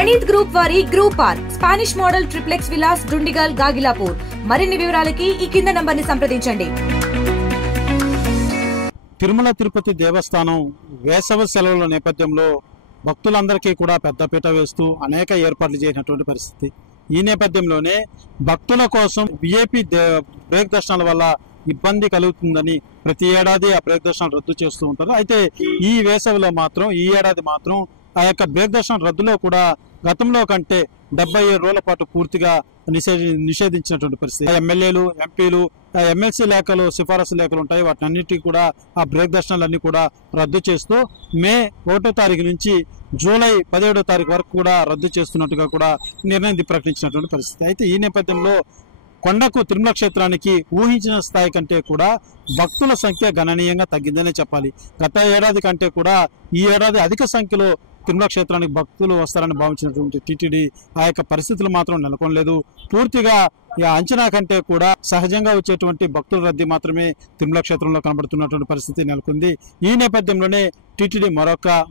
Praneeth group వారి group park Spanish model triplex Vilas Dundigal Gagillapur. మరిన్ని వివరాలకి ఈ కింద నంబర్ని సంప్రదించండి. తిరుమల తిరుపతి దేవస్థానం వేసవి సెలవుల నేపథ్యంలో భక్తులందరికీ కూడా పెద్దపీట వేస్తూ అనేక ఏర్పాట్లు చేసినటువంటి పరిస్థితి. ఈ నేపథ్యంలోనే భక్తుల కోసం విఐపి బ్రేక్ దర్శనాల వల్ల ఇబ్బంది కలుగుతుందని ప్రతి ఏడాది ఆ బ్రేక్ దర్శనాలు రద్దు చేస్తూ ఉంటారు. అయితే ఈ వేసవిలో మాత్రం ఈ ఏడాది మాత్రం ఆ యొక్క బ్రేక్ దర్శనం రద్దులో కూడా గతంలో కంటే 77 రోజుల పాటు పూర్తిగా నిషేధించినటువంటి పరిస్థితి. ఎమ్మెల్యేలు, ఎంపీలు, ఎమ్మెల్సీ లేఖలు, సిఫారసు లేఖలు ఉంటాయి. వాటినన్నిటికీ కూడా ఆ బ్రేక్ దర్శనాలన్నీ కూడా రద్దు చేస్తూ మే 1వ తారీఖు నుంచి జూలై 17వ తారీఖు వరకు కూడా రద్దు చేస్తున్నట్టుగా కూడా నిర్ణయం ప్రకటించినటువంటి పరిస్థితి. అయితే ఈ నేపథ్యంలో కొండకు తిరుమల క్షేత్రానికి ఊహించిన స్థాయి కంటే కూడా భక్తుల సంఖ్య గణనీయంగా తగ్గిందనే చెప్పాలి. గత ఏడాది కంటే కూడా ఈ ఏడాది అధిక సంఖ్యలో తిరుమల క్షేత్రానికి భక్తులు వస్తారని భావించినటువంటి టీటీడీ ఆ యొక్క పరిస్థితులు మాత్రం నెలకొనలేదు. పూర్తిగా అంచనా కంటే కూడా సహజంగా వచ్చేటువంటి భక్తుల రద్దీ మాత్రమే తిరుమల క్షేత్రంలో కనబడుతున్నటువంటి పరిస్థితి నెలకొంది. ఈ నేపథ్యంలోనే టీటీడీ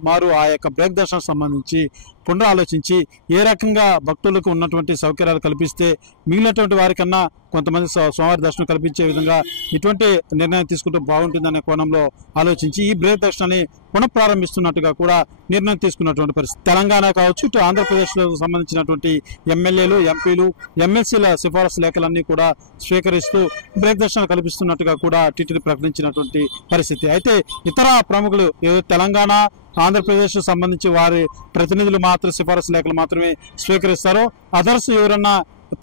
మారు ఆ యొక్క బ్రేక్ దర్శనం సంబంధించి పునరాలోచించి ఏ రకంగా భక్తులకు ఉన్నటువంటి సౌకర్యాలు కల్పిస్తే మిగిలినటువంటి వారికన్నా కొంతమంది సోమవారి దర్శనం కల్పించే విధంగా ఇటువంటి నిర్ణయం తీసుకుంటే బాగుంటుందనే కోణంలో ఆలోచించి ఈ బ్రేక్ దర్శనాన్ని పునఃప్రారంభిస్తున్నట్టుగా కూడా నిర్ణయం తీసుకున్నటువంటి పరిస్థితి. తెలంగాణ కావచ్చు, ఇటు ఆంధ్రప్రదేశ్లో సంబంధించినటువంటి ఎమ్మెల్యేలు, ఎంపీలు, ఎమ్మెల్సీల సిఫారసు లేఖలన్నీ కూడా స్వీకరిస్తూ బ్రేక్ దర్శనాలు కల్పిస్తున్నట్టుగా కూడా టీటీడీ ప్రకటించినటువంటి పరిస్థితి. అయితే ఇతర ప్రముఖులు తెలంగాణ, ఆంధ్రప్రదేశ్ సంబంధించి వారి ప్రతినిధులు మాత్రం సిఫారసు లేఖలు మాత్రమే స్వీకరిస్తారో, అదర్స్ ఎవరన్నా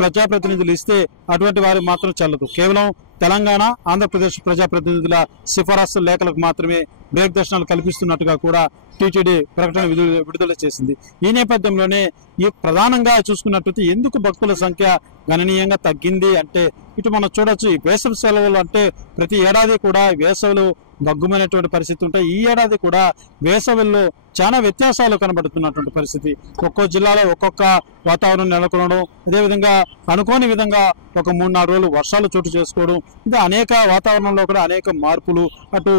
ప్రజాప్రతినిధులు ఇస్తే అటువంటి వారు మాత్రం చెల్లదు. కేవలం తెలంగాణ, ఆంధ్రప్రదేశ్ ప్రజాప్రతినిధుల సిఫారసు లేఖలకు మాత్రమే బ్రేక్ దర్శనాలు కల్పిస్తున్నట్టుగా కూడా టీటీడీ ప్రకటన విడుదల చేసింది. ఈ నేపథ్యంలోనే ఈ ప్రధానంగా చూసుకున్నట్లయితే ఎందుకు భక్తుల సంఖ్య గణనీయంగా తగ్గింది అంటే ఇటు మనం చూడొచ్చు. ఈ వేసవి సెలవులు అంటే ప్రతి ఏడాది కూడా వేసవులు గగ్గుమైనటువంటి పరిస్థితి ఉంటాయి. ఈ ఏడాది కూడా వేసవుల్లో చాలా వ్యత్యాసాలు కనబడుతున్నటువంటి పరిస్థితి. ఒక్కో జిల్లాలో ఒక్కొక్క వాతావరణం నెలకొనడం, అదేవిధంగా అనుకోని విధంగా ఒక 3-4 రోజులు వర్షాలు చోటు చేసుకోవడం, ఇంకా అనేక వాతావరణంలో కూడా అనేక మార్పులు. అటు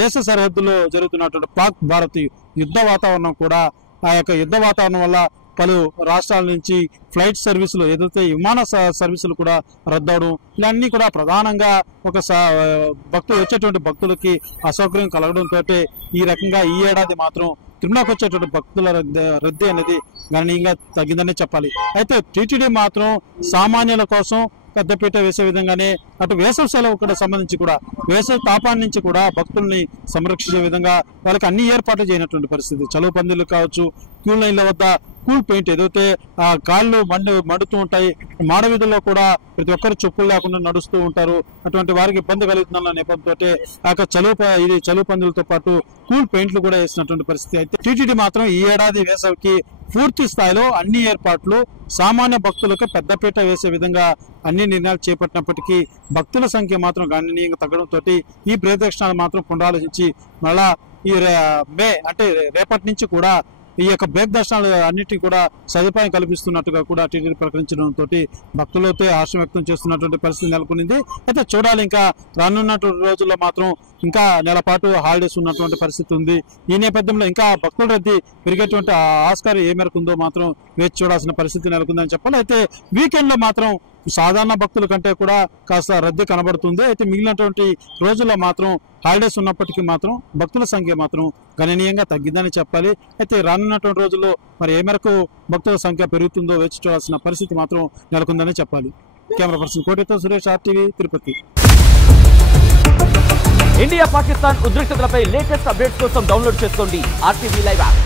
దేశ సరిహద్దులో జరుగుతున్నటువంటి పాక్ భారత్ యుద్ధ వాతావరణం కూడా ఆ యొక్క యుద్ధ వాతావరణం వల్ల పలు రాష్ట్రాల నుంచి ఫ్లైట్ సర్వీసులు, ఏదైతే విమాన సర్వీసులు కూడా రద్దవడం, ఇవన్నీ కూడా ప్రధానంగా ఒక వచ్చేటువంటి భక్తులకి అసౌకర్యం కలగడంతో ఈ రకంగా ఈ ఏడాది మాత్రం తిరుమలకు వచ్చేటువంటి భక్తుల రద్దీ అనేది గణనీయంగా తగ్గిందనే చెప్పాలి. అయితే టీటీడీ మాత్రం సామాన్యుల కోసం పెద్దపీట వేసే విధంగానే అటు వేసవి సెలవు కూడా సంబంధించి కూడా వేసవి తాపాన్ని నుంచి కూడా భక్తుల్ని సంరక్షించే విధంగా వాళ్ళకి అన్ని ఏర్పాట్లు చేయనటువంటి పరిస్థితి. చలువ పందిళ్ళు కావచ్చు, క్యూ లైన్ల వద్ద కూల్ పెయింట్, ఏదైతే ఆ కాళ్ళు మండుతూ ఉంటాయి, మాడవీధుల్లో కూడా ప్రతి ఒక్కరు చెప్పులు లేకుండా నడుస్తూ ఉంటారు. అటువంటి వారికి ఇబ్బంది కలుగుతున్న నేపథ్యంతో ఆ యొక్క చలువ పందులతో పాటు కూల్ పెయింట్లు కూడా వేసినటువంటి పరిస్థితి. అయితే టీటీడీ మాత్రం ఈ ఏడాది వేసవికి పూర్తి స్థాయిలో అన్ని ఏర్పాట్లు సామాన్య భక్తులకు పెద్దపీట వేసే విధంగా అన్ని నిర్ణయాలు చేపట్టినప్పటికీ భక్తుల సంఖ్య మాత్రం గణనీయంగా తగ్గడంతో ఈ బ్రేక్ దర్శనాలు మాత్రం పునరాలోచించి మళ్ళా ఈ మే అంటే రేపటి నుంచి కూడా ఈ యొక్క బ్రేక్ దర్శనాలు అన్నిటికీ కూడా సదుపాయం కల్పిస్తున్నట్టుగా కూడా టీటీడీ ప్రకటించడంతో భక్తులతో హర్షం వ్యక్తం చేస్తున్నటువంటి పరిస్థితి నెలకొనింది. అయితే చూడాలి, ఇంకా రానున్నటువంటి రోజుల్లో మాత్రం ఇంకా నెల పాటు హాలిడేస్ ఉన్నటువంటి పరిస్థితి ఉంది. ఈ నేపథ్యంలో ఇంకా భక్తుల రద్దీ పెరిగేటువంటి ఆస్కారం ఏ మేరకు ఉందో మాత్రం వేచి చూడాల్సిన పరిస్థితి నెలకొందని చెప్పాలి. అయితే వీకెండ్ లో మాత్రం సాధారణ భక్తుల కంటే కూడా కాస్త రద్దీ కనబడుతుంది. అయితే మిగిలినటువంటి రోజుల్లో మాత్రం హాలిడేస్ ఉన్నప్పటికీ మాత్రం భక్తుల సంఖ్య మాత్రం గణనీయంగా తగ్గిందని చెప్పాలి. అయితే రానున్నటువంటి రోజుల్లో మరి ఏ మేరకు భక్తుల సంఖ్య పెరుగుతుందో వేచి చూడాల్సిన పరిస్థితి మాత్రం నెలకొందని చెప్పాలి. కెమెరా పర్సన్ కోటితో సురేష్, RTV, తిరుపతి. ఇండియా పాకిస్తాన్ ఉద్రిక్తతలపై లేటెస్ట్ అప్డేట్స్ కోసం డౌన్లోడ్ చేసుకోండి RTV లైవ్ యాప్.